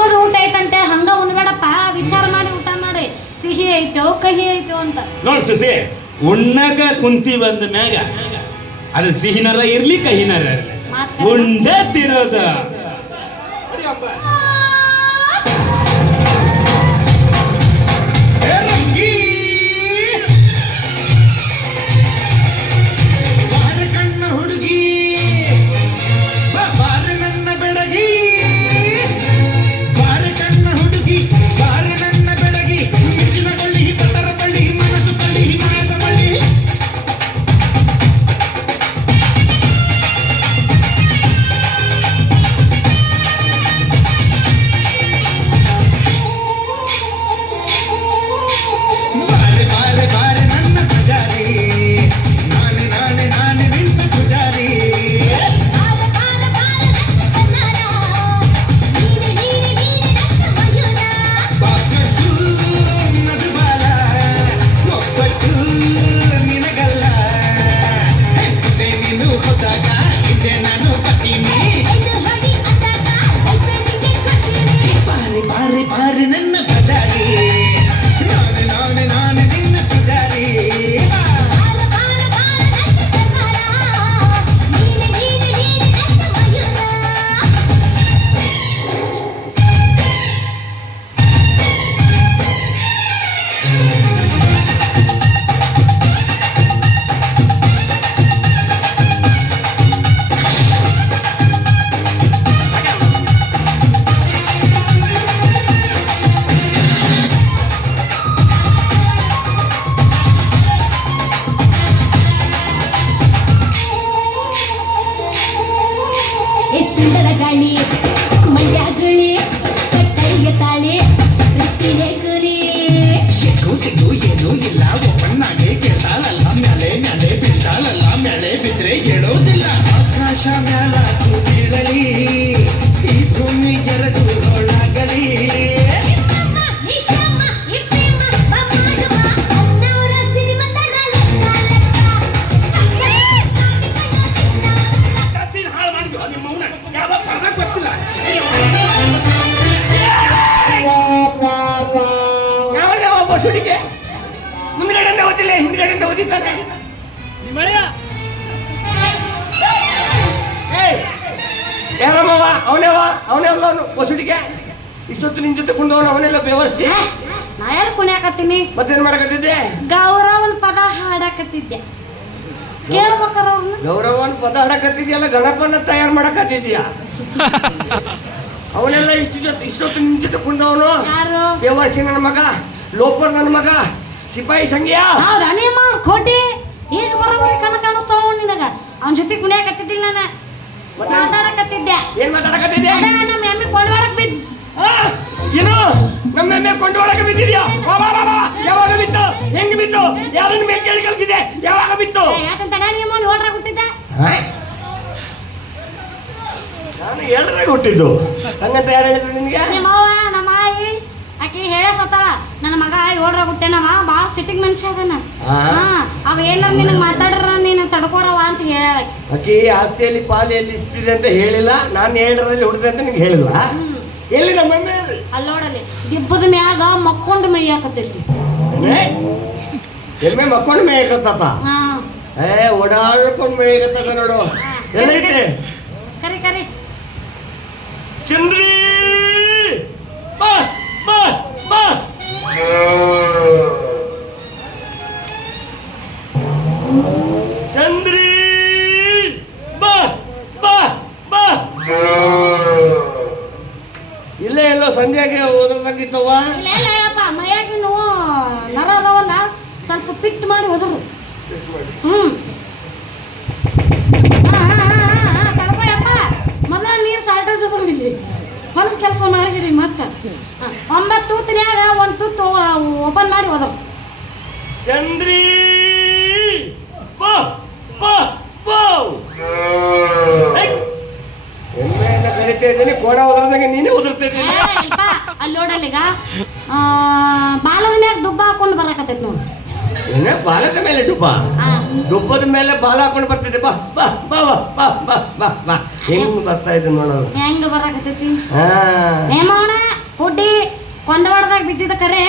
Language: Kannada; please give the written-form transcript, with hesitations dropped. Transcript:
ಹಬ್ಬದ ಊಟ ಐತಂತೆ ಹಂಗ ಉಣ್ಬೇಡಪ್ಪ, ವಿಚಾರ ಮಾಡಿ ಊಟ ಮಾಡಿ. ಸಿಹಿ ಐತೋ ಕಹಿ ಐತೋ ಅಂತ ನೋಡ್ ಸುಸಿ, ಉಣ್ಣಗ ಕುಂತಿ ಬಂದ ಮ್ಯಾಗ ಅದು ಸಿಹಿನರ ಇರ್ಲಿ ಕಹಿನರ ಇರ್ಲಿ ಉಂಡೆ ತಿರೋದ. ಹೊಸುಡಿಗೆ ಇಷ್ಟೊತ್ತು ನಿನ್ ಜೊತೆ ಕುಂಡವನು ಅವನೆಲ್ಲ ಬೇವರ್ಸಿ ನಾ ಯಾರು ಕುಣಿಯಾಕತ್ತೀನಿ ಮತ್ತೇನ್ ಮಾಡಕತ್ತಿದ್ದೆ? ಗೌರವನ್ ಪದ ಹಾಡಾಕತ್ತಿದ್ದೆ. ಕೇಳ್ಬೇಕಾರ ಅವ್ರನ್ನ ಗೌರವನ್ ಪದ ಹಾಡಕತ್ತಿದ್ಯಲ್ಲ, ಗಣಪನ ತಯಾರು ಮಾಡಕತ್ತಿದ್ಯಾ? ಅವನೆಲ್ಲ ಇಷ್ಟೊತ್ತು ನಿನ್ ಜೊತೆ ಕುಂಡವನು ಯಾರು? ಬೇವರ್ಸಿ ನನ್ನ ಮಗ, ಲೋಪರ್ ನನ್ನ ಮಗ, ಸಿಪಾಯಿ ಸಂಗ್ಯಾ. ಹೌದಾ? ನೀ ಮಾಡ್ಕೊಟ್ಟಿ ಈಗ ಬರೋಬರಿ ಕಣ ಕಾಣಿಸ್ತಾವ ನಿನಗ. ಅವನ ಜೊತೆ ಕುಣಿಯಾಕತ್ತಿದ್ದಿಲ್ಲ ನಾನು, ಮಾತಾಡಕತ್ತಿದ್ದೆ. ಏನ್ ಮಾತಾಡಕತ್ತಿದ್ದೆ? ನಮ್ಮ ಎಮ್ಮೆ ಕೊಂಡ್ವಾಡಕ್ ಬಿದ್ದು. ಏನು ನಮ್ಮ ಎಮ್ಮೆ ಕೊಂಡ್ವಾಡಕ್ಕೆ ಬಿದ್ದಿದ್ಯಾ? ಯಾವಾಗ ಬಿತ್ತು? ಹೆಂಗ್ ಬಿತ್ತು? ಯಾರನ್ನ ಮೇಲೆ ಕೇಳಿ ಕಲ್ಸಿದೆ? ಯಾವಾಗ ಬಿತ್ತು? ಯಾಕಂತ ನಾನು ನೋಡ್ರಾಗ ಹುಟ್ಟಿದ್ದ. ನಾನು ಹೇಳ್ರಾಗ ಹುಟ್ಟಿದ್ದು ಹಂಗಂತ ಯಾರು ಹೇಳಿದ್ರು ನಿನ್ಗೆ? ನಿಮ್ಮ ಅವ್ವ ನಮ್ಮ ಆಯಿ ಆಕಿ ಹೇಳಸತ್ತಾಳ, ನನ್ನ ಮಗ ಏಳ್ರಾಗ ಹುಟ್ಟೆನವ, ಭಾಳ ಸಿಟ್ಟಿಗೆ ಮನುಷ್ಯ ಅದನ್ನ. ಅವ ಏನಾರ ನಿನಗೆ ಮಾತಾಡ್ರ ನೀನು ತಡ್ಕೋರವ ಅಂತ ಹೇಳ. ಆಕಿ ಆಸ್ತಿಯಲ್ಲಿ ಪಾಲು ಎಲ್ಲಿ ಇಷ್ಟಿದೆ ಅಂತ ಹೇಳಿಲ್ಲ, ನಾನು 7ರಲ್ಲಿ ಹುಟ್ಟಿದೆ ಅಂತ ನಿಂಗೆ ಹೇಳಿಲ್ಲ. ಎಲ್ಲಿ ನಮ್ಮ ಎಮ್ಮೆ? ಅಲ್ಲಿ ನೋಡಲ್ಲಿ ದಿಬ್ಬದ ಮ್ಯಾಗ ಮಕ್ಕೊಂಡು ಮೈಯಾಕತ್ತೈತಿ. ಎಮ್ಮೆ ಮಕ್ಕೊಂಡು ಮೇಯಕತ್ತ? ಓಡಾಡ್ಕೊಂಡು ಮೇಯಕತ್ತ ನೋಡು. ಎಲ್ಲೈತೆ? ಕರಿ ಕರಿ ಚಂದ್ರಿ ಬಾ ಬಾ ಬಾ. ಚಂದ್ರಿ ಬಾ ಬಾ ಬಾ. ಇಲ್ಲೇ ಎಲ್ಲೋ ಸಂಜೆಗೆ ಓದ್ರಂಗಿತ್ತವ. ಇಲ್ಲಪ್ಪ, ಮೈಯಾಗಿ ನೋವು ನರ ಅದಾವಲ್ಲ, ಸ್ವಲ್ಪ ಪಿಟ್ ಮಾಡಿ ಓದ್ರು. ತಡ್ಕೋಯಪ್ಪ, ಮೊದಲ ನೀರು ಸಾಲ್ಟೇಜ್ ಅದಾವ ಇಲ್ಲಿ, ಹೊಲದ ಕೆಲಸ ಮಾಡಿರಿ. ಮತ್ತೆ 9 ತೂತಿನ್ಯಾಗ 1 ತೂತು ಓಪನ್ ಮಾಡಿ ಹೋದವು. ಚಂದ್ರಿ ಬಾ ಬಾ ಬಾ. ಎಮ್ಮೆಯನ್ನ ಕರಿತಾ ಇದ್ದೀನಿ, ಕೋಣ ಉದುರ್ದಂಗೆ ನೀನೇ ಉದುರ್ತಾ ಇದ್ದೀನಿ. ಅಲ್ಲಿ ನೋಡಲ್ಲೀಗ ಬಾಲದ ಮ್ಯಾಗ ದುಬ್ಬ ಹಾಕೊಂಡು ಬರಾಕತ್ತೈತಿ ನೋಡಿ. ಏನೇ ಬಾಲದ ಮೇಲೆ ಡುಬ್ಬ? ಡುಬ್ಬದ ಮೇಲೆ ಬಾಲ ಹಾಕೊಂಡು ಬರ್ತಿದ್ದೆ. ಬಾ ಬಾ ಬಾ ಬಾ ಬಾ ಬಾ ಬಾ. ಹೆಂಗ್ ಬರ್ತಾ ಇದ್ದ ನೋಡೋದು, ಹೆಂಗ ಬರಾಕತ್ತೈತಿ. ಕೊಂಡವಾಡದಾಗ ಬಿದ್ದಿದ್ದ ಕರೆ